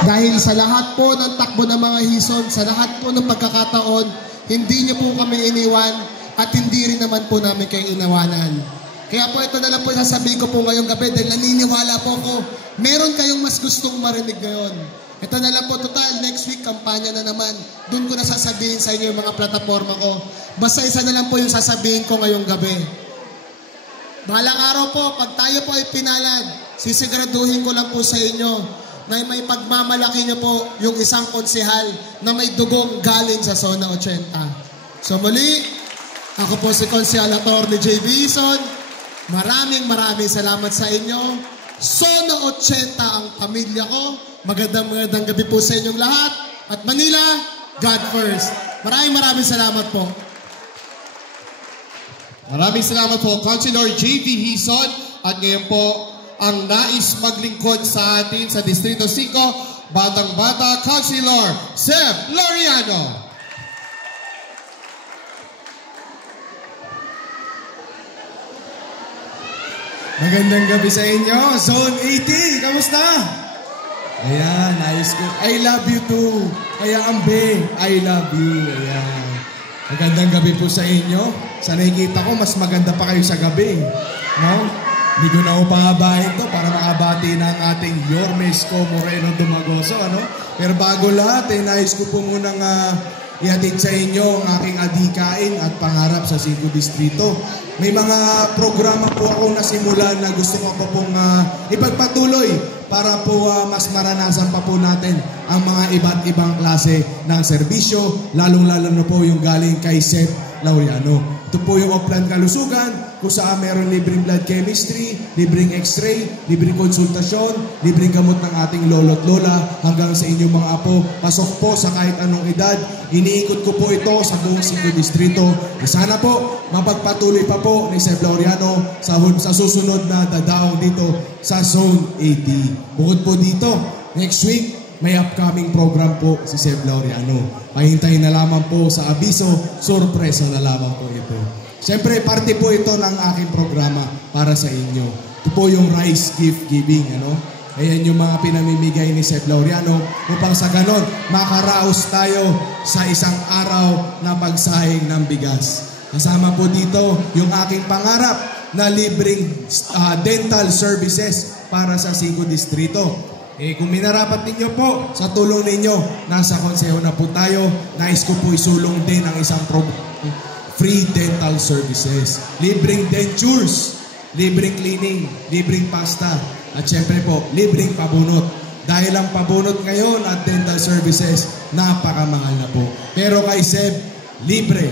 Dahil sa lahat po ng takbo ng mga hison, sa lahat po ng pagkakataon, hindi niyo po kami iniwan at hindi rin naman po namin kayo inawanan. Kaya po ito na lang po sasabihin ko po ngayong gabi dahil naniniwala po ko, meron kayong mas gustong marinig ngayon. Ito na lang po, total, next week, kampanya na naman. Doon ko na sasabihin sa inyo yung mga plataforma ko. Basta isa na lang po yung sasabihin ko ngayong gabi. Bahalang araw po, pag tayo po ay pinalad, sisiguraduhin ko lang po sa inyo na may pagmamalaki niyo po yung isang konsehal na may dugong galing sa Zona 80. So muli, ako po si Konsehal Atty. J.B. Hison. Maraming salamat sa inyo. Zona 80 ang pamilya ko. Magandang gabi po sa inyong lahat. At Manila, God first. Maraming salamat po. Maraming salamat po, Councilor J.B. Hison. At ngayon po, ang nais maglingkod sa atin sa Distrito 5, Batang-Bata, Councilor Seb Laureano. Magandang gabi sa inyo, Zone 80, kamusta? Ayan, ayos ko. I love you too. Kaya Ambe, I love you. Ayan. Magandang gabi po sa inyo. Sa nakikita ko, mas maganda pa kayo sa gabi. No? Hindi ko na upahabahin to para makabati ng ating Yormes Co. Moreno Dumagoso. Ano? Pero bago lahat, nais ko po munang ihatid sa inyo ang aking adhikain at pangarap sa 5 Distrito. May mga programa po ako nasimulan na gusto ko pong ipagpatuloy para po mas maranasan pa po natin ang mga iba't ibang klase ng serbisyo, lalong-lalo na po yung galing kay Seb Laureano. Ito po yung Oplan Kalusugan, kung saan meron libreng blood chemistry, libreng x-ray, libreng konsultasyon, libreng gamot ng ating lolo't lola hanggang sa inyong mga apo. Pasok po sa kahit anong edad. Iniikot ko po ito sa buong 5 Distrito. Sana po mapagpatuloy pa po ni Seb Laureano sa susunod na dadaong dito sa Zone 80. Bukod po dito, next week, may upcoming program po si Seb Laureano. Pahintayin na lamang po sa abiso, sorpresa na lamang po ito. Siyempre, parte po ito ng aking programa para sa inyo. Ito po yung Rice Gift Giving. Ano? Ayan yung mga pinamimigay ni Seb Laureano upang sa ganon, makaraos tayo sa isang araw na pagsahing ng bigas. Kasama po dito yung aking pangarap na libreng dental services para sa 5 Distrito. Kung minarapat ninyo po, sa tulong ninyo, nasa konseho na po tayo. Nais ko po isulong din ang isang free dental services. Libreng dentures, libreng cleaning, libreng pasta, at syempre po, libreng pabunot. Dahil ang pabunot ngayon at dental services, napakamahal na po. Pero kay Seb, libre.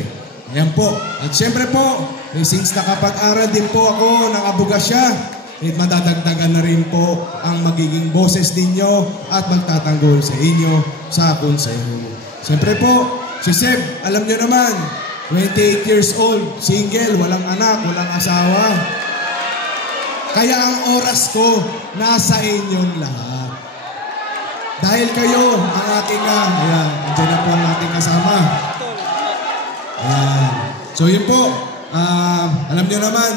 Ayan po. At syempre po, since nakapag-aral din po ako ng abogasya, madadagdagan na rin po ang magiging boses ninyo at magtatanggol sa inyo sa konseho. Siyempre po, si Seb, alam nyo naman, 28 years old, single, walang anak, walang asawa. Kaya ang oras ko nasa inyong lahat. Dahil kayo, ang ating, ayan, andyan na po ang ating kasama. Ayan. So yun po, alam nyo naman,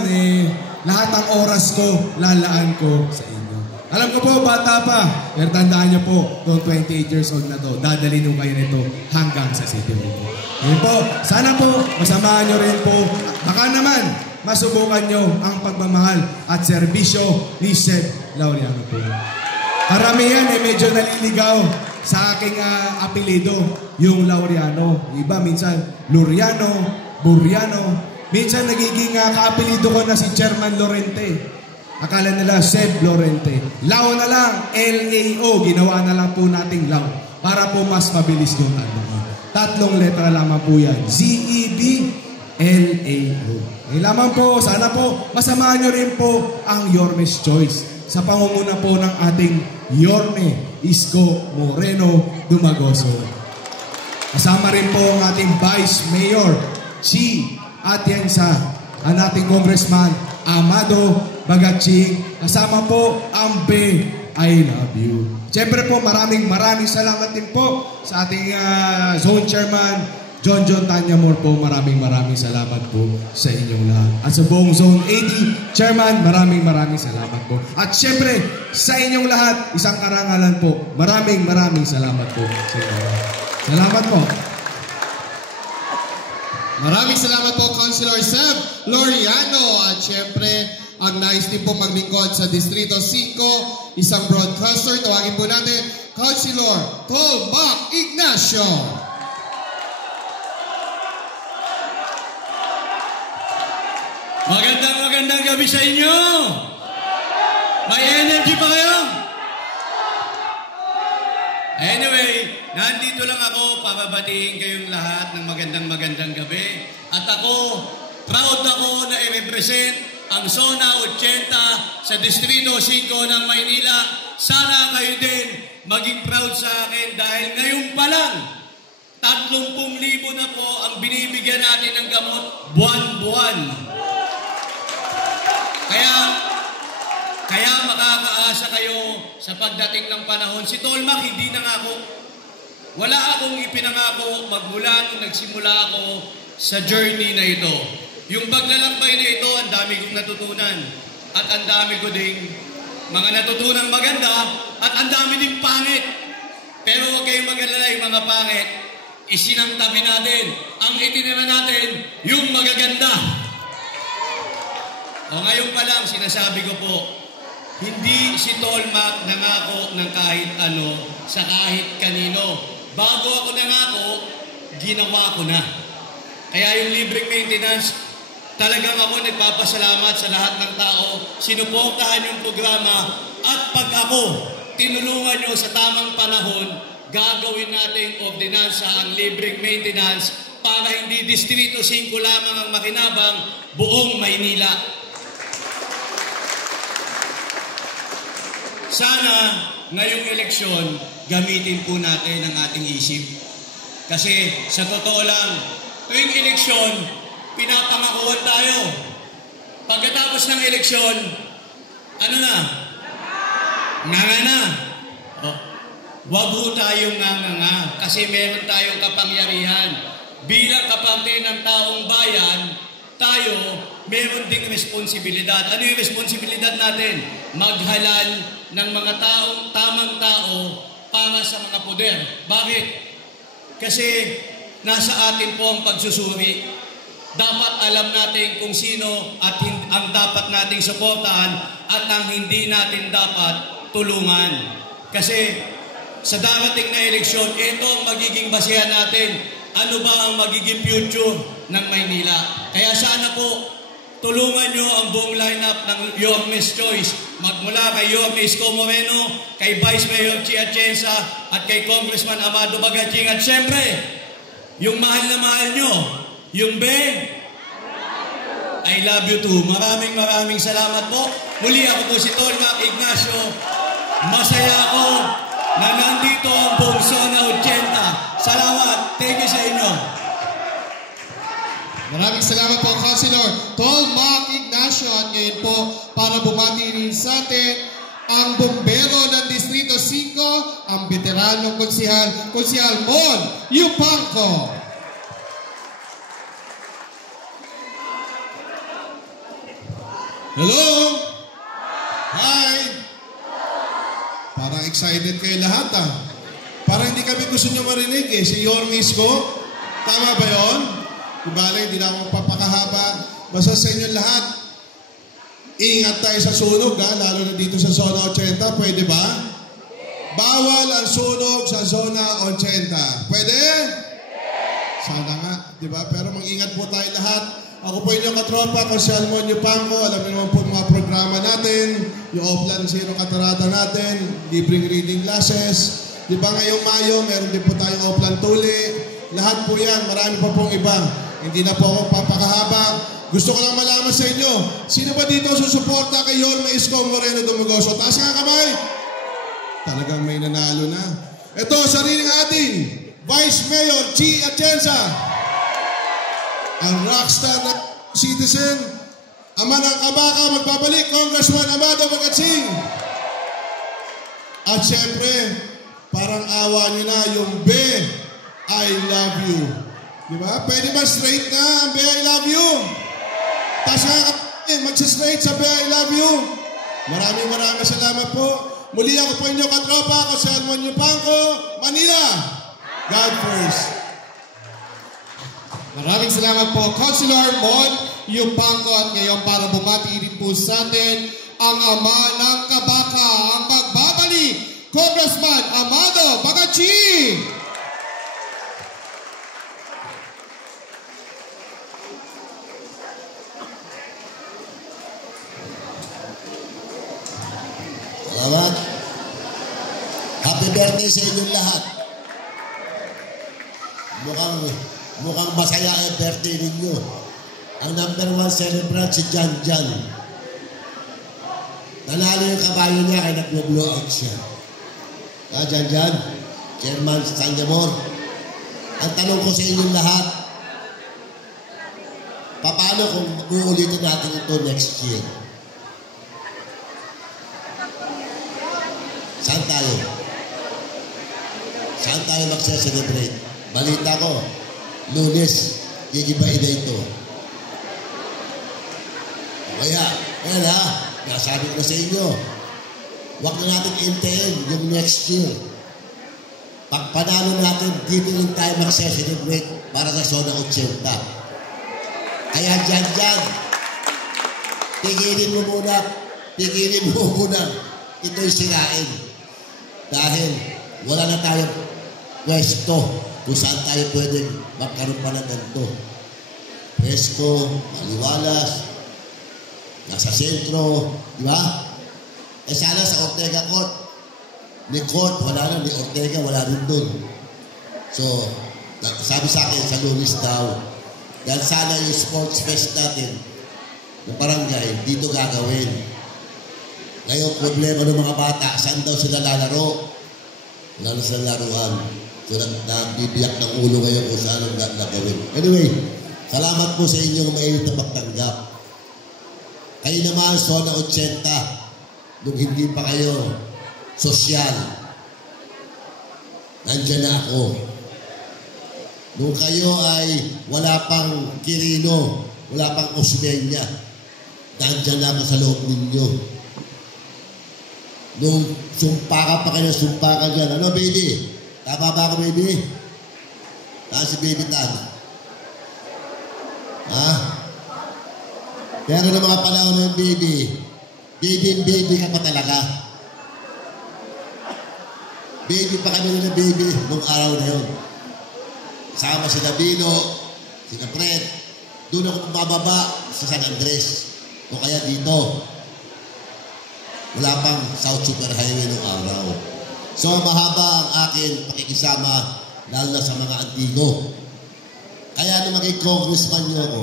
lahat ng oras ko, lalaan ko sa inyo. Alam ko po, bata pa. Pero tandaan nyo po, itong 28 years old na to, dadalhin nyo kayo nito hanggang sa city mo po. Yun po, sana po, masamahan nyo rin po. Baka naman, masubukan nyo ang pagmamahal at serbisyo ni Seb Laureano po. Karamihan medyo naliligaw sa aking apelido, yung Laureano. Iba minsan, Luriano, Buriano. Minsan nagiging kaapelido ko na si Chairman Lorente. Akala nila Seb Lorente. Lao na lang, L-A-O. Ginawa na lang po nating Lao para po mas mabilis yung tatlong letra lamang po yan. Z-E-B, L-A-O. Lamang po, sana po, masamahan nyo rin po ang Yormes Choice sa pangunguna po ng ating Yorme Isko Moreno Dumagoso. Kasama rin po ang ating Vice Mayor, Chi Atienza, ang ating Congressman Amado Bagatsing, kasama po ang Be, I love you. Siyempre po, maraming salamat din po sa ating Zone Chairman John Tanyamor po, maraming salamat po sa inyong lahat. At sa buong Zone 80, Chairman, maraming salamat po. At syempre, sa inyong lahat, isang karangalan po. Maraming salamat po sa inyo. Salamat po. Maraming salamat po, Councilor Seb Loriano. At syempre, ang nais din po maglingkod sa Distrito 5, isang broadcaster. Tawagin po natin, Councilor Tolmac Ignacio. Magandang gabi sa inyo. May energy pa kayo? Anyway, nandito lang ako para batiin kayong lahat ng magandang gabi. At ako, proud ako na i-represent ang Zona 80 sa Distrito 5 ng Maynila. Sana kayo din maging proud sa akin dahil ngayon pa lang, 30,000 na po ang binibigyan natin ng gamot buwan-buwan. Kaya makakaasa kayo sa pagdating ng panahon. Si Tolmac, hindi nangako. Wala akong ipinangako magmula nung nagsimula ako sa journey na ito. Yung paglalakbay na ito, ang dami kong natutunan. At ang dami ko ding mga natutunang maganda at ang dami ding pangit. Pero huwag kayong mag-alala yung mga pangit. Isinangtabi natin. Ang itinira natin, yung magaganda. O ngayon pa lang, sinasabi ko po, hindi si Tolmac nangako ng kahit ano sa kahit kanino. Bago ako nangako, ginawa ko na. Kaya yung libreng maintenance, talagang ako nagpapasalamat sa lahat ng tao, sinuportahan yung programa, at pag ako tinulungan nyo sa tamang panahon, gagawin nating ordinansa ang libreng maintenance para hindi Distrito 5 lamang ang makinabang, buong Maynila. Sana ngayong eleksyon, gamitin po natin ang ating isip. Kasi sa totoo lang, tuwing eleksyon, pinapangakuan tayo. Pagkatapos ng eleksyon, ano na? Nganga na. Oh, wag ho tayong nganga kasi meron tayong kapangyarihan. Bilang kapante ng taong bayan, tayo meron ding responsibilidad. Ano yung responsibilidad natin? Maghalal ng mga tamang tao para sa mga poder. Bakit? Kasi nasa atin po ang pagsusuri. Dapat alam natin kung sino at ang dapat nating suportahan at ang hindi natin dapat tulungan. Kasi sa darating na eleksyon, ito ang magiging basehan natin. Ano ba ang magiging future ng Maynila? Kaya sana po, tulungan nyo ang buong lineup ng Yormes Choice. Magmula kay Yormes Isko Moreno, kay Vice Mayor Chi Atienza, at kay Congressman Amado Bagaching. At syempre, yung mahal na mahal nyo, yung I love you too. Maraming salamat po. Muli ako po si Tolmac Ignacio. Masaya ako na nandito ang buong Zona 80. Salamat. Thank you sa inyo. Maraming salamat po, Councilor Tolmac Ignacio. At ngayon po, para bumati rin sa atin, ang bumbero ng Distrito 5, ang veteranong Konsihal Mon Yupanco. Hello? Hi! Parang excited kayo lahat Parang hindi kami gusto nyo marinig si Yormes ko. Tama ba yun? Ibalik, hindi na ako papakahaba. Basta sa inyo lahat, ingat tayo sa sunog, lalo na dito sa Zona 80. Pwede ba? Bawal ang sunog sa Zona 80. Pwede? Sana nga, di ba? Pero mag-ingat po tayo lahat. Ako po inyong katropa, Konsihal Mon Yupanco. Alam niyo naman po mga programa natin, yung Oplan Zero Catarata natin, libreng reading classes. Di ba ngayong Mayo, meron din po tayong Oplan Tuli. Lahat po yan, marami pa pong iba. Hindi na po ako papakahaba. Gusto ko lang malaman sa inyo, sino ba dito susuporta kay Yormes Isko Moreno Dumagoso? Taas nga kamay! Talagang may nanalo na. Ito, sariling ating Vice Mayor Chi Atienza. Ang rockstar na citizen, ama ng kabaka, magbabalik, Congressman Amado Bagaching. At syempre, parang awa niyo na yung I love you. Di ba? Pwede ba straight na? Bea, I love you. Tapos nga magsa-straight sa Bea, I love you. Maraming salamat po. Muli ako po inyong katropa, kasi Almonyo Pangko, Manila. God first. Maraming salamat po, Councilor Mon Yupango. At ngayon para bumati rin po sa atin ang ama ng Kabaka, ang magbabalik, Congressman Amado Bagachi. Salamat. Happy birthday sa inyong lahat. Mukhang masaya ang birthday ninyo. Ang number 1 celebrant si Jan Jan. Nanalo yung kabayo niya kaya nag-blow out siya. Jan Jan, Chairman Sanyamor. Ang tanong ko sa inyong lahat, paano kung uulitin natin ito next year? Saan tayo? Saan tayo magse-celebrate? Balita ko, Lunes, gigibain na ito. Kaya, ayan ha, nasabi ko na sa inyo, huwag na natin intayin yung next year. Pag panalo natin, dito lang tayo magse-celebrate para sa Zona 80. Kaya dyan, tigilin mo muna, ito'y sirain. Dahil wala na tayong pwesto kung saan tayo pwedeng magkaroon pa ng ganito. Pwesto, maliwalas, nasa sentro, di ba? Sana sa Ortega Court, ni Court, wala na, ni Ortega, wala rin doon. So, sabi sa akin sa Lunes daw, dahil sana yung sports fest natin, ng barangay, dito gagawin. Ngayon, problema ng mga bata, saan daw sila lalaro? Wala na silang laruan. So, nagbibiyak ng ulo ngayon kung saan ang gagawin. Anyway, salamat po sa inyo na mainit na pagtanggap. Kayo naman, Zona 80, nung hindi pa kayo sosyal, nandyan na ako. Nung kayo ay wala pang Quirino, wala pang Osmeña, nandyan na ako sa loob ninyo. Nung sumpa ka dyan. Ano, baby? Tama ba ako, baby? Si Baby Tan. Ha? Pero ng mga panahon ng baby ka pa talaga. Baby pa kami nila, baby, nung araw na yun. Sama si Nabino, si Fred. Doon ako bumababa sa San Andres. O kaya dito. Wala pang South Super Highway ng araw. So, mahaba ang akin pakikisama, lalo na sa mga antigo. Kaya nung maging congressman niyo ako,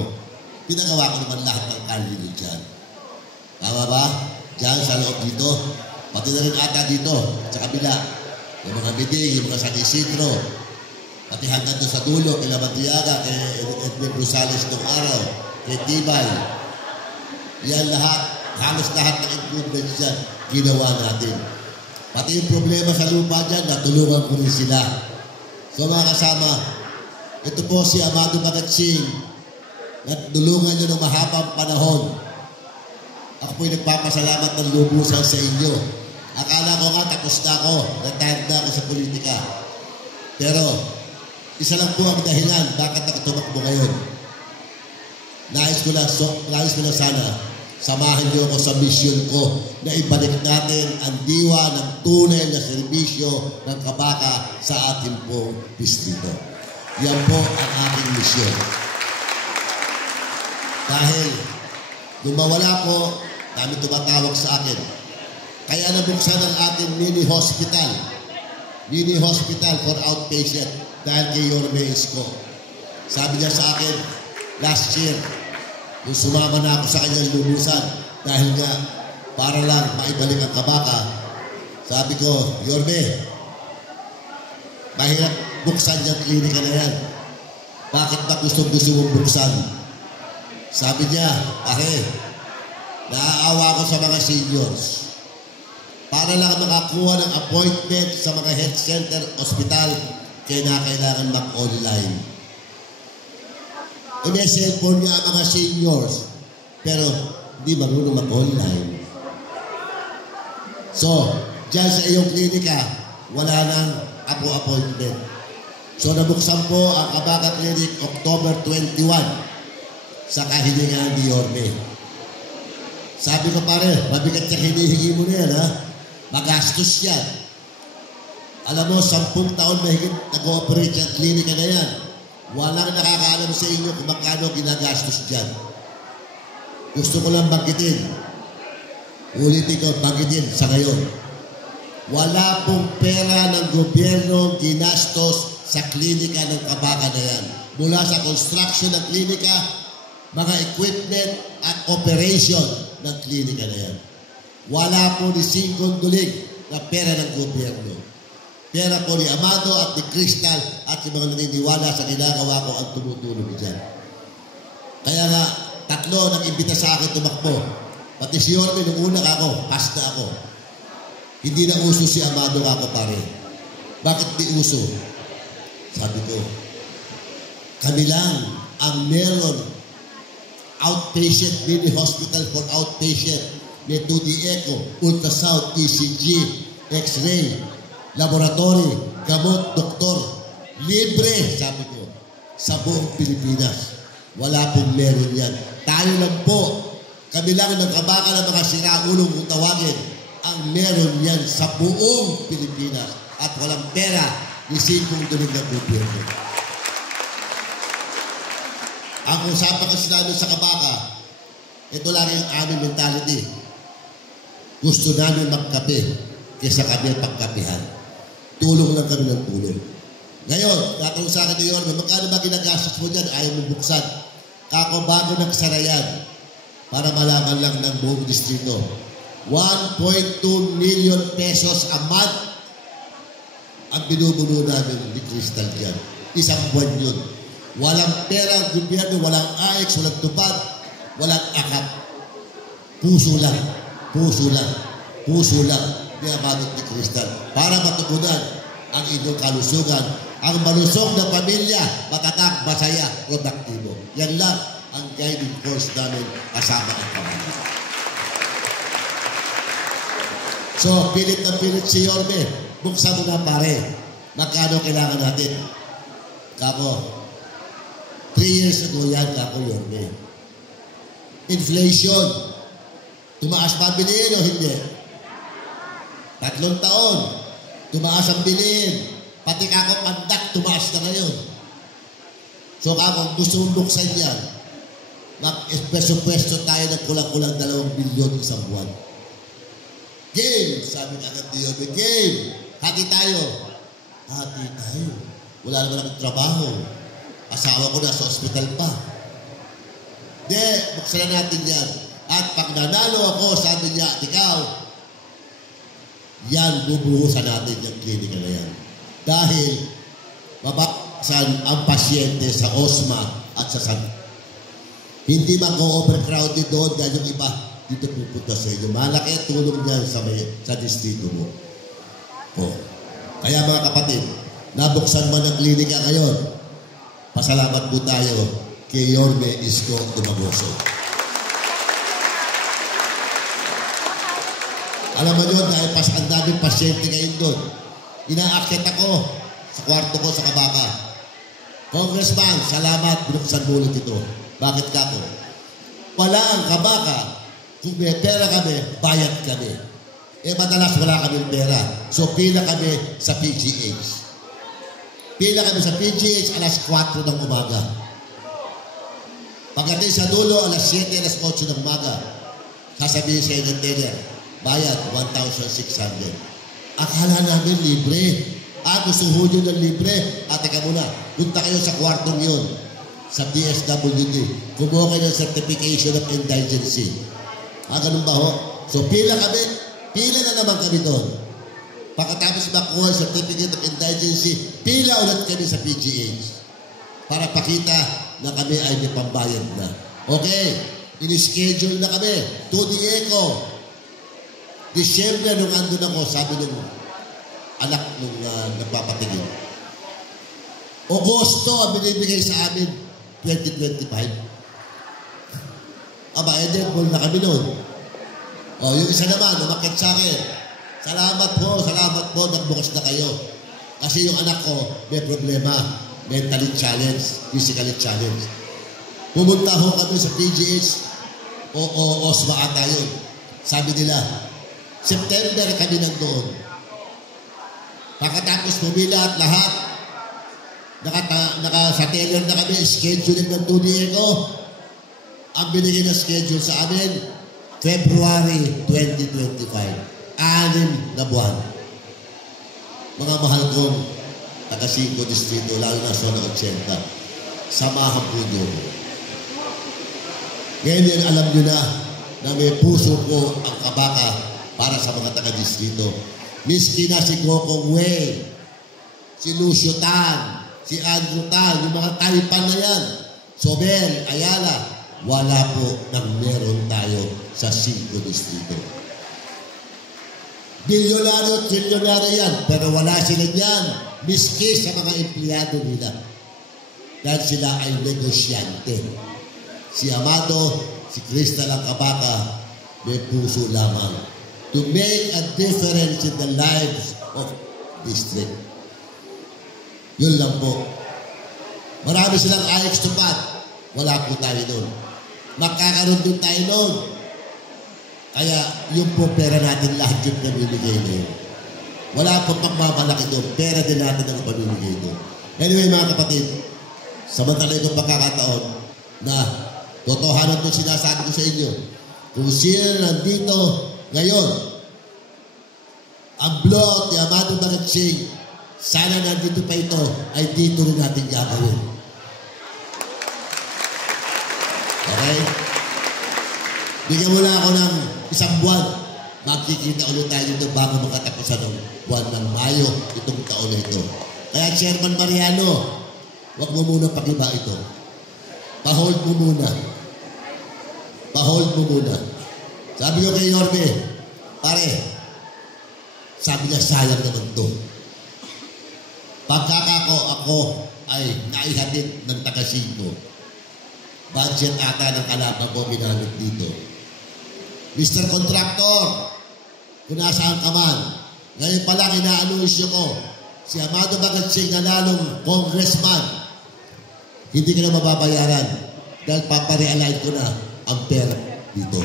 pinagawa ko naman lahat ng kalye niyo dyan. Tama ba? Dyan sa loob dito. Pati na rin ata dito, sa kabila. Yung mga Biding, yung mga San Isidro. Pati hanggang doon sa dulo, kay Lamantiaga, kay Edwin Rosales nung araw, kay Tibay. Yan lahat. Halos lahat ng improvements dyan, ginawa natin. Pati yung problema sa lupa dyan, natulungan ko rin sila. So mga kasama, ito po si Amado Bagatsing, natulungan nyo ng mahabang panahon. Ako po'y nagpapasalamat ng lubusan sa inyo. Akala ko nga, tapos na ako, retired na ako sa politika. Pero, isa lang po ang dahilan, bakit ako tumakbo ngayon. Nais ko lang sana, samahan niyo ako sa mission ko na ibalik natin ang diwa ng tunay na serbisyo ng Kabaka sa ating pong distrito. Yan po ang aking mission. Dahil nung mawala po, dami tumatawag sa akin. Kaya nabuksan ang ating mini hospital for outpatient dahil kay Yorme Isko. Sabi niya sa akin last year, nung sumama na ako sa kanyang lumusan dahil nga para lang maibalik ang Kabaka, sabi ko, Yorme, mahirap buksan yung klinika na yan. Bakit ba gusto mong buksan? Sabi niya, naaawa ko sa mga seniors. Para lang makakuha ng appointment sa mga health center, hospital, kaya na kailangan mag-online. may cellphone nga ang mga seniors, pero hindi marunong mag-online. So, dyan sa iyong klinika, wala nang appointment. So, nabuksan po ang Kabaka Clinic October 21 sa kahilingan ni Yorme. Sabi ko pare, mabigat siya hinihingi mo na yan, ha? Magastos yan. Alam mo, 10 taon mahigit nag-ooperate yung klinika na yan. Walang nakakaalam sa inyo kung magkano ginagastos dyan. Gusto ko lang banggitin. Ulitin ko, banggitin sa ngayon. Wala pong pera ng gobyerno ginastos sa klinika ng Kabaka na yan. Mula sa construction ng klinika, mga equipment at operation ng klinika na yan. Wala po ni Singkong Dulig na pera ng gobyerno. Pera po ni Amado at ni Crystal at yung mga naniniwala sa ginagawa ko ang tumutulong dyan. Kaya nga, 3 nag-imbita sa akin tumakbo. Pati si Yorme, nung una ako, pass na ako. Hindi na uso si Amado ako pare. Bakit di uso? Sabi ko, kami lang ang meron outpatient mini hospital for outpatient. May 2D echo, ultrasound, ECG, X-ray, laboratory, gamot, doktor. Libre, sabi ko, sa buong Pilipinas. Wala pong meron yan. Tayo lang po, kami lang ng Kabaka ng mga siraulong kung tawagin, ang meron yan sa buong Pilipinas. At walang pera ni Singkong Dulig ng gobyerno. Ang usapan kasi namin sa Kabaka, ito lang yung aming mentality. Gusto namin magkape kaysa kami ang pagkapihan. Tulong lang kami ng tulong. Ngayon, tatanong sa akin ni Yorme, magkano ba ginagastos mo dyan? Ayaw mo buksan. Kako bago nagsarayan para malaman lang ng buong distrito. 1.2 million pesos a month ang binubuno namin ni Crystal dyan. Isang buwan yun. Walang pera ang gobyerno, walang AX, walang tupad, walang akap. Puso lang. Puso lang. Puso lang. Niyabanot ni Crystal. Para matugunan ang inyong kalusugan. Ang malusog na pamilya, matatak, masaya, produktibo. Yan lang ang guiding course namin kasama ang pamilya. So, pilit na pilit si Yorme. Buksan mo na pare. Magkano kailangan natin? Kako, 3 years ago yan, kako Yorme. Inflation. Tumaas pa bilihin o hindi? 3 taon. Tumaas ang bilihin. Pati kako pandak, tumaas na ngayon. So kako, gusto mong buksan yan. Mag-espreso-pwesto tayo ng kulang-kulang 2 bilyon isang buwan. Game! Sabi nga agad ni Yorme, game! Hati tayo. Hati tayo. Wala naman akong trabaho. Asawa ko na sa ospital pa. Hindi, buksan na natin yan. At pag nanalo ako, sabi niya, ikaw, yan, bubuhusan natin yung klinika na yan. Dahil, mabaksan ang pasyente sa OSMA at sa San. Hindi mag-overcrowded doon dahil yung iba dito pupunta sa inyo. Malaki tulong niyan sa distrito mo. Oh. Kaya mga kapatid, nabuksan man ang klinika ngayon, pasalamat po tayo kay Yorme Isko Dumagoso. Alam mo yun, dahil ang daming pasyente ngayon doon, inaakit ako sa kwarto ko sa Kabaka. Congressman, salamat, binuksan mo ulit ito. Bakit ka po? Wala ang Kabaka. Kung may pera kami, bayad kami. Eh madalas wala kaming pera. So pila kami sa PGH. Pila kami sa PGH alas 4 ng umaga. Pagdating sa dulo, alas 7, alas 8 ng umaga. Sasabihin sa inyo, teller, bayad 1,600. Akala namin libre. Gusto ho nyo ng libre. Teka muna, punta kayo sa kwartong yun. Sa DSWD. Kumuha kayo ng Certification of Indigency. Ganun ba ho? So pila kami, pila na naman kami doon. Pagkatapos makuha yung Certificate of Indigency, pila ulit kami sa PGH. Para pakita na kami ay may pambayad na. Okay, in-schedule na kami. 2D echo. Disyembre nung andun ako, sabi nung anak nung nagpapatingin. Agosto ang binibigay sa amin, 2025. Aba, Eden Ball na kami noon. O, yung isa naman, umakit sa akin. Salamat po, nagbukas na kayo. Kasi yung anak ko, may problema. Mentally challenge, physically challenge. Pumunta ho kami sa PGH, o OSMA ata yun. Sabi nila, September kami nandoon. Pagkatapos pumila at lahat, sa tailor na kami, scheduling ng 2 Diego. Ang binigay na schedule sa amin, February 2025. 6 na buwan. Mga mahal kong taga 5 distrito, lalo na zona 80, samahan po nyo. Ngayon yan, alam nyo na may puso ko ang kabaka para sa mga taga-distrito. Miski na si Gokong Wei, si Lucio Tan, si Andrew Tan, yung mga taipan na yan, Sobel, Ayala, wala po nang meron tayo sa 5 distrito. Bilyonaryo, trilyonaryo yan, pero wala sila yan, miski sa mga empleyado nila. Dahil sila ay negosyante. Si Amado, si Crystal ang kabaka, may puso lamang to make a difference in the lives of district. Yun lang po. Marami silang ayos tupad. Wala po tayo doon. Makakaroon din tayo noon. Kaya yung po pera natin lahat yung pamimigay na yun. Wala po pagmamalaki doon. Pera din natin ang pamimigay doon. Anyway mga kapatid, samantala itong pagkakataon na totohanan itong sinasabi ko sa inyo. Kung sino nandito ngayon, ang blood ni Amado Bagatsing, sana nandito pa ito, ay dito rin natin gagawin. Okay? Bigyan mo lang ako ng 1 buwan. Magkikita ulit tayo dito bago makatapusan ng buwan ng Mayo itong taon na ito. Kaya Chairman Mariano, huwag mo muna pagiba ito. Pa-hold mo muna. Pa-hold mo muna. Sabi ko kay Yorme, pare, sabi niya sayang naman ito. Pagkakako ako ay naihatid ng taga-5. Budget ata ng kalaban ko ginamit dito. Mr. Contractor, kung nasaan ka man, ngayon pa lang ina-anunsyo ko, si Amado Bagatsing na lalong congressman, hindi ka na mababayaran dahil paparealign ko na ang pera dito.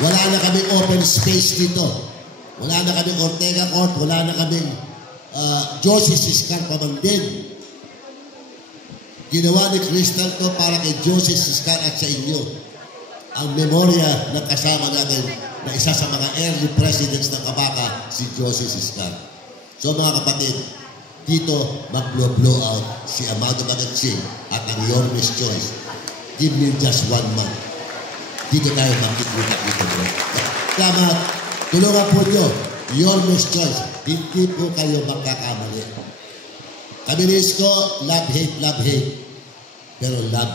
Wala na kaming open space dito. Wala na kaming Ortega Court, wala na kaming Josie Siscar pa man din. Ginawa ni Crystal to para kay Josie Siscar at sa inyo. Ang memorya ng kasama natin na isa sa mga early presidents ng Kabaka, si Josie Siscar. So mga kapatid, dito mag-blow out si Amado Bagatsing at ang Yorme's Choice. Give me just 1 month. Dito tayo makikita dito, bro. Salamat. Tulungan po nyo. Yorme's Choice. Hindi po kayo magkakamali. Kami ni Isko, love, hate. Pero love.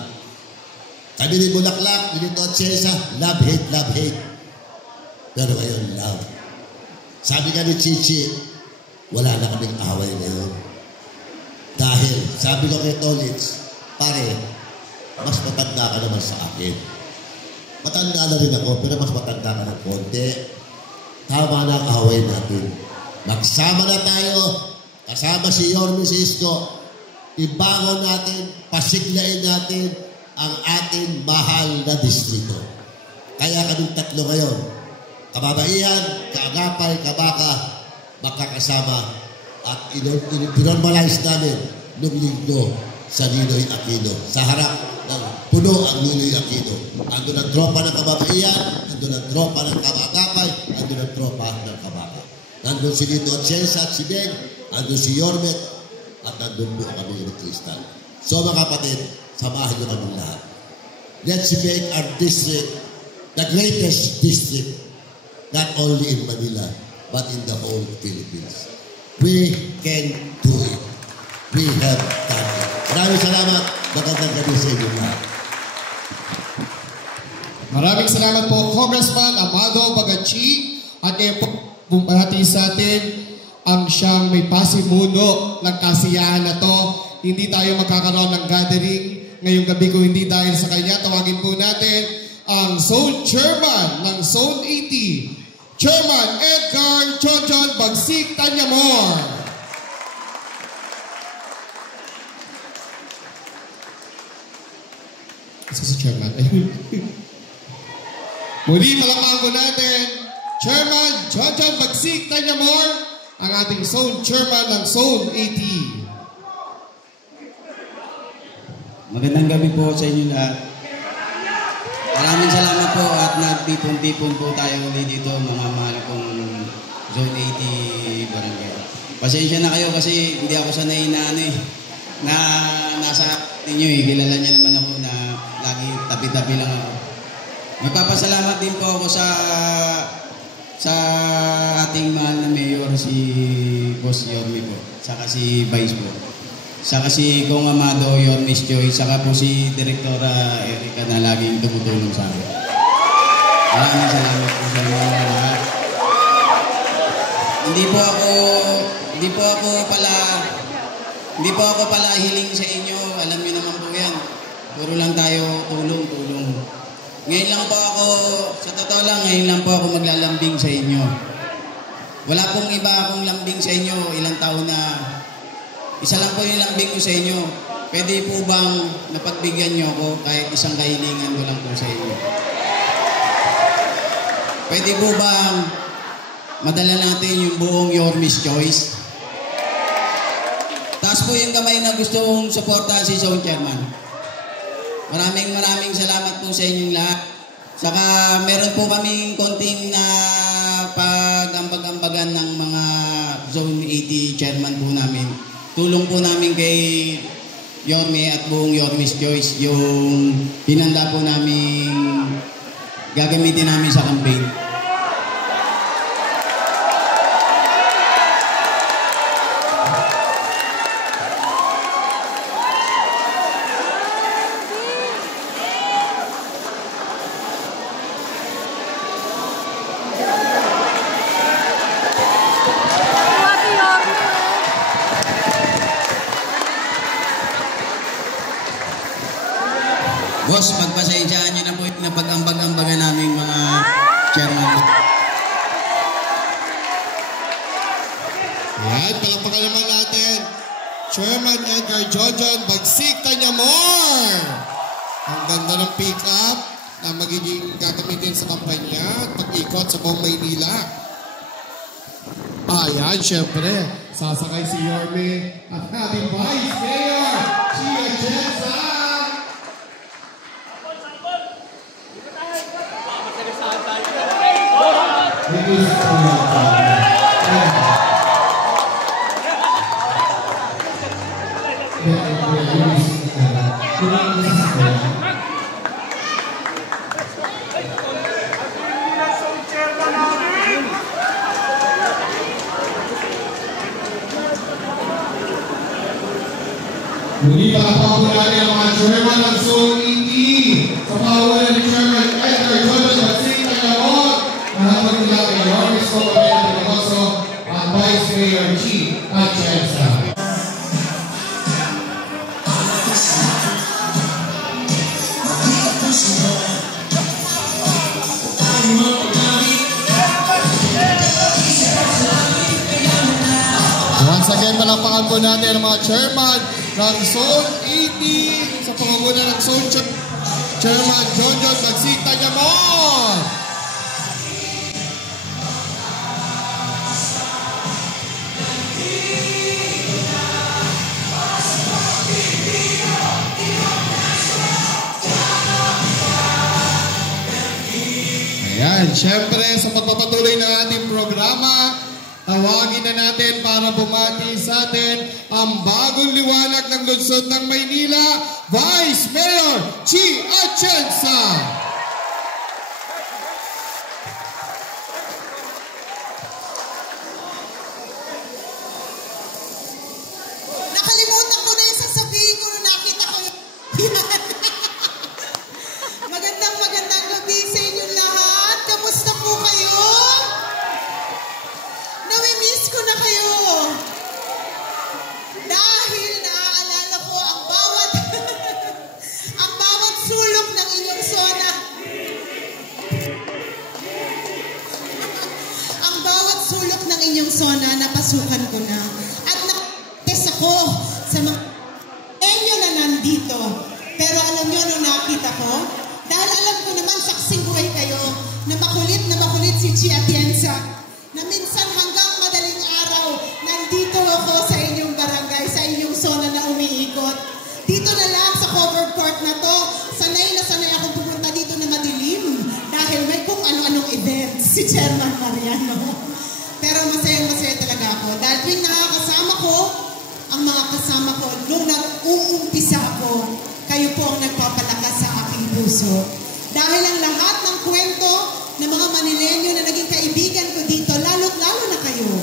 Kami ni Bulaklak, dito at Cesa, love, hate. Pero ngayon, love. Sabi ka ni Chichi, wala na kaming away ngayon. Dahil, sabi ko kay Tolitz, pare, mas matanda ka naman sa akin. Matanda na rin ako, pero mas matanda ka ng konti. Tama na ang away natin. Magsama na tayo, kasama si Yorme Isko, ibangon natin, pasiglain natin ang ating mahal na distrito. Kaya kaming 3 ngayon, Kababaihan, Kaagapay, Kabaka, magkakasama at inormalize namin nung linggo sa Ninoy Aquino. Sa harap ng puno ang Ninoy Aquino. Ando ng tropa ng Kababaihan, ando ng tropa ng Kaagapay, ando ng tropa ng Kabaka. Nandun si Lito Atienza at si Beng, nandun si Yormet, at nandun po kami ni Crystal. So mga kapatid, samahan nyo kami lahat. Let's make our district the greatest district, not only in Manila, but in the whole Philippines. We can do it. We have done it. Maraming salamat. Magandang gabi sa inyo lahat. Maraming salamat po, Congressman Amado Bagatsing. At ngayon po, bumahati sa atin ang siyang may pasimuno ng kasiyahan na to. hindi tayo magkakaroon ng gathering ngayong gabi kung hindi dahil sa kanya. Tawagin po natin ang Zone Chairman ng Zone 80, Chairman Edgar John Bagsik Tanyamor. Isa si Chairman. Muli palakpakan po natin, Chairman John Bagsik Tanyamor, ang ating Zone Chairman ng Zone 80. Magandang gabi po sa inyo lahat. Maraming salamat po at nagtipon-tipon po tayo ulit dito, mga mahal kong Zone 80 Barangay. Pasensya na kayo kasi hindi ako sanay na nasa ninyo eh. Kilala niyo naman ako na lagi tabi-tabi lang ako. Magpapasalamat din po ako sa ating mahal na mayor, si Boss Yorme po, saka si Vice po. Saka si Kong Amado, Yormes Joy, saka po si Direktora Erica na laging tumutulong sa akin. Maraming salamat po sa inyo lahat. Hindi po ako pala hiling sa inyo. Alam niyo naman po yan. Puro lang tayo tulong. Ngayon lang po ako, sa totoo lang, ngayon lang po ako maglalambing sa inyo. Wala pong iba akong lambing sa inyo. Ilang taon na. Isa lang po yung lambing ko sa inyo. Pwede po bang napagbigyan nyo ako kahit isang kahilingan ko lang po sa inyo? Pwede po bang madala natin yung buong Yorme's Choice? Taas po yung kamay na gustong suportahan si Zone Chairman. Maraming salamat po sa inyong lahat. Saka meron po kaming konting na pag-ambag-ambagan ng mga Zone 80 Chairman po namin. Tulong po namin kay Yorme at buong Yorme's Choice yung hinanda po namin gagamitin namin sa campaign. Boss, pagpasensyaan nyo na po yung napag-ambag-ambagan namin mga chairman. Yan, palakpakan naman natin, Chairman Edgar John Bagsik Tanyamor. Ang ganda ng pick-up na magiging gagamitin sa kampanya at pag-ikot sa buong Maynila. Ayan, syempre, sasakay si Yorme at ating Vice Mayor, Chia Jensa. Muli palakpakan po natin ang mga chairman ng Zone 80 sa pahawalan ni Chairman Edgar John Bagsik Tanyamor na hatag nila kay Yorme at Vice Mayor Chi Atienza. Once again, palakpakan po natin ang mga chairman ng Zone 80 sa pangungunan ng Zone Chairman John Bagsik Tanyamor. Ayan, syempre sa pagpapatuloy ng ating programa, tawagin na natin para bumati sa atin ang bagong liwanag ng lungsod ng Maynila, Vice Mayor Chi Atienza. Nakalimutan ko na yung sasabihin ko nung nakita ko yun. Magandang gabi sa inyong lahat. Kamusta po kayo? Nami-miss ko na kayo. Dahil naaalala Sona, napasukan ko na. At nakatest ako sa mga enyo na nandito. Pero alam nyo, nung nakita ko, dahil alam ko naman, saksing buhay kayo, na makulit si Chi Atienza, na minsan hanggang madaling araw, nandito ako sa inyong barangay, sa inyong zona na umiikot. Dito na lang sa cover court na to, sanay na sanay akong pupunta dito na madilim dahil may kung ano-anong events si Chairman Mariano. Pero masaya-masaya talaga ako dahil tuwing nakakasama ko, ang mga kasama ko, nung nag-uumpisa ko, kayo po ang nagpapalakas sa aking puso. Dahil ang lahat ng kwento ng mga Manilenyo na naging kaibigan ko dito, lalo't-lalo na kayo.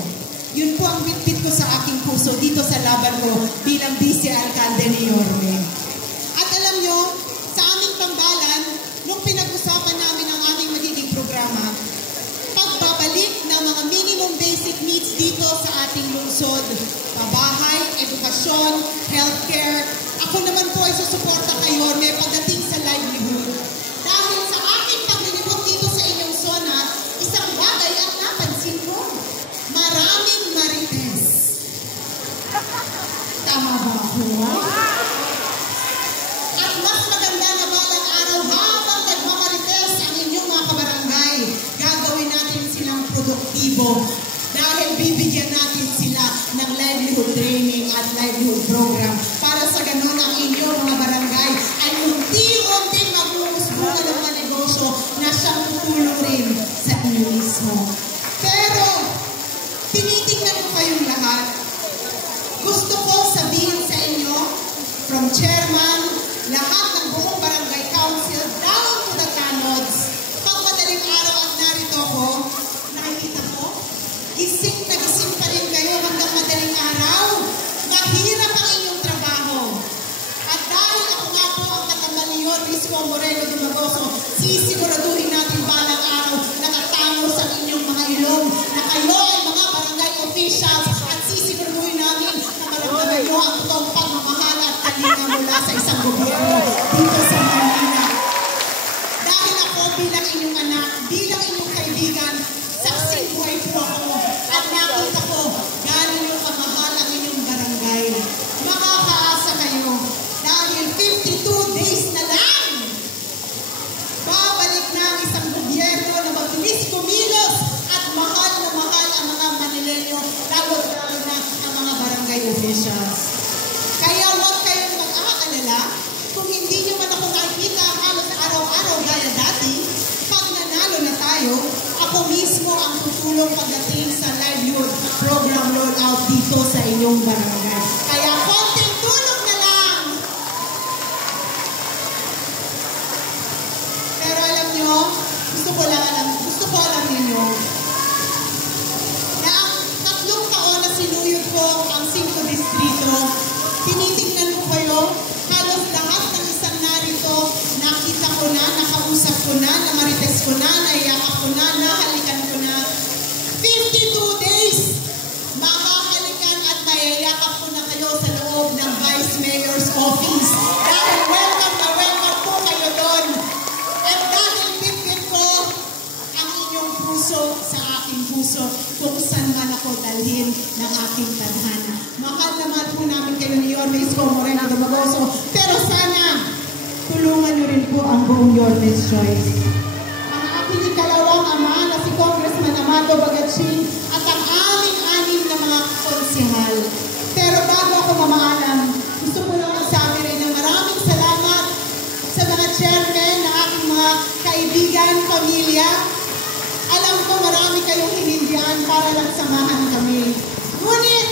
Yun po ang bitbit ko sa aking puso dito sa laban ko bilang Vice Alcalde ni Yorme. At alam nyo, sa aming tambalan, nung pinag-usapan namin ang aming magiging programa, pagbabalik ng mga minimum basic needs dito sa ating lungsod, pabahay, edukasyon, healthcare, ako naman po ay susuporta kay Yorme pagdating sa livelihood. Dahil sa aking paglilibot dito sa inyong zona, isang bagay ang napansin ko. Maraming marites. Tama ba ako? At mas maganda na balang araw habang nagmamarites ang inyong mga kabarangay, gagawin natin silang produktibo dahil bibigyan natin sila ng livelihood training at livelihood program para sa ganun ang inyong mga barangay ay unti-unti mag-uusbukan ng mga negosyo na siyang tutulong rin sa inyo mismo. Pero, tinitingnan ko kayong lahat. Gusto ko sabihin sa inyo, from chairman, lahat ng buong barangay council, down to the tanods, pag madaling araw at narito ko, nakikita ko, gising na gising pa rin kayo hanggang madaling araw. Mahirap ang inyong trabaho. At dahil ako nga po ang katambal ni Yorme Moreno Dumagoso, sisiguraduhin natin balang araw nakatangos ang inyong mga ilong na kayo ay mga barangay officials at sisiguraduhin namin na maramdaman nyo ang totoong pagmamahal at kalinga mula sa isang gobyerno dito sa Manila. Dahil ako bilang inyong anak, bilang inyong kaibigan, saksing buhay po ako at nakita ko gano'n yung kamahal ang inyong barangay. Makakaasa kayo dahil 52 days na lang babalik na ang isang gobyerno na mabilis kumilos at mahal na mahal ang mga Manilenyo, lalo-lalo na ang mga barangay officials. Kaya huwag kayong mag-aalala kung hindi nyo man ako nakikita halos araw-araw gaya dati, pag nanalo na tayo, ako mismo ang tutulong pagdating sa livelihood program rollout dito sa inyong barangay. Kaya konting tulong na lang. Pero alam nyo, gusto ko alam ninyo na ang 3 taon na sinuyod ko ang 5 distrito, tinitingnan ko kayo, halos lahat ng isang narito, nakita ko na, nakausap ko na, namarites ko na, naiyakan ko na, nahalikan ko na. 52 days, makahalikan at mayayakap ko na kayo sa loob ng Vice Mayor's Office. Dahil welcome na welcome po kayo doon. At dahil bitbit ko ang inyong puso sa aking puso kung saan man ako dalhin ng aking tadhana. Mahal naman po namin kayo ni Yorme Moreno Dumagoso. Pero sana, tulungan nyo rin po ang buong Yorme's Choice. Ang aking ikalawang ama na si Congressman Amado Bagatsing at ang aming 6 na mga konsehal. Pero bago ako mamaalam, gusto ko lang magsabi rin na maraming salamat sa mga chairman na aking mga kaibigan, pamilya. Alam ko marami kayong hinindihan para lang samahan kami. Ngunit,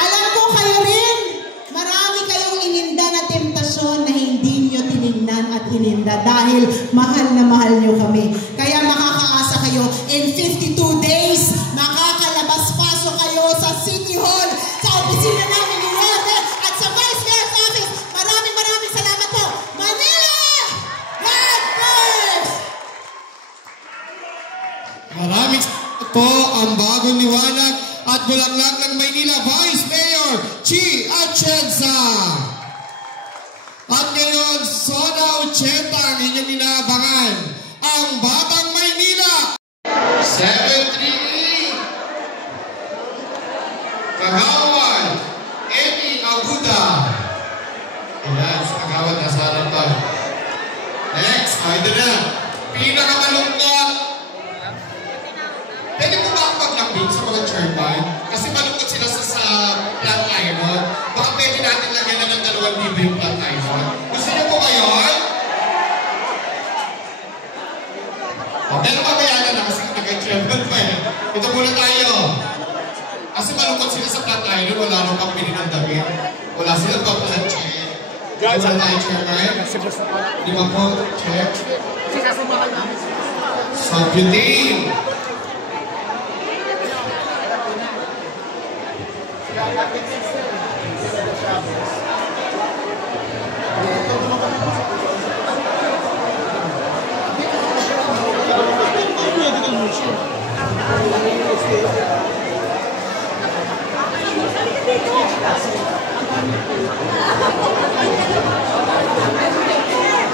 alam ko kayo rin, marami kayong ininda na temptasyon na hindi nyo tinignan at ininda dahil mahal na mahal nyo kami. Kaya makakaasa kayo, in 52 days, makakalabas-pasok kayo sa City Hall, sa opisina namin ni Yorme at sa Vice Mayor's Office. Maraming salamat po. Manila! God bless! Maraming salamat po ang bagong liwanag at bulaklak ng Maynila Vice Mayor Chi Atienza. At ngayon, Zona 80 ang inyong inaabangan. Ang Batang Pero mamaya na kasi nag-champion pa eh. Ito muna tayo. Kasi malungkot sila sa flat iron, wala nang pambili ng damit. Wala silang pa-flat check. Wala tayo check, right? Di ba po, check? So, beauty.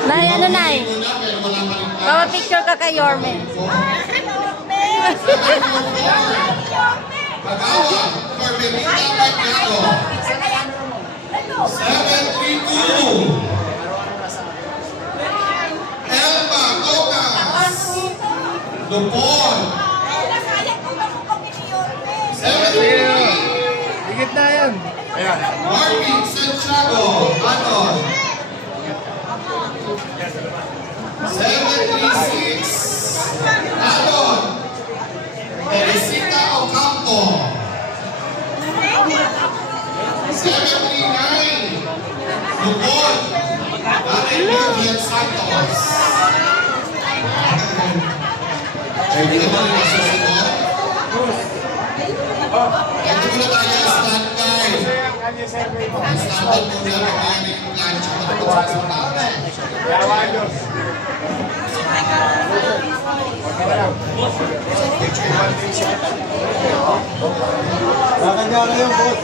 Nay, ano Nay? Papa-picture ka kay Yorme. Pagawa, Carmelita Pagano. 732. Elma Gocas. Lupon. 733. Higit na yan. Marvin Santiago. Anon. 736. Anon. Teresita Ocampo. 739. Lupon. Nanay Vivian Santos. Hindi ka ba rin nasusunod? Ito muna tayo stand by. Standard muna naman yung plancha na pagsasalita. Bakanya kayo, boss.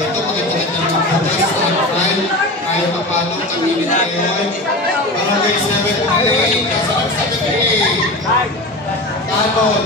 Ito magiging ng protest and crime kahit papano kamili ngayon. Barangay 73, Kasalan 73. Kanon.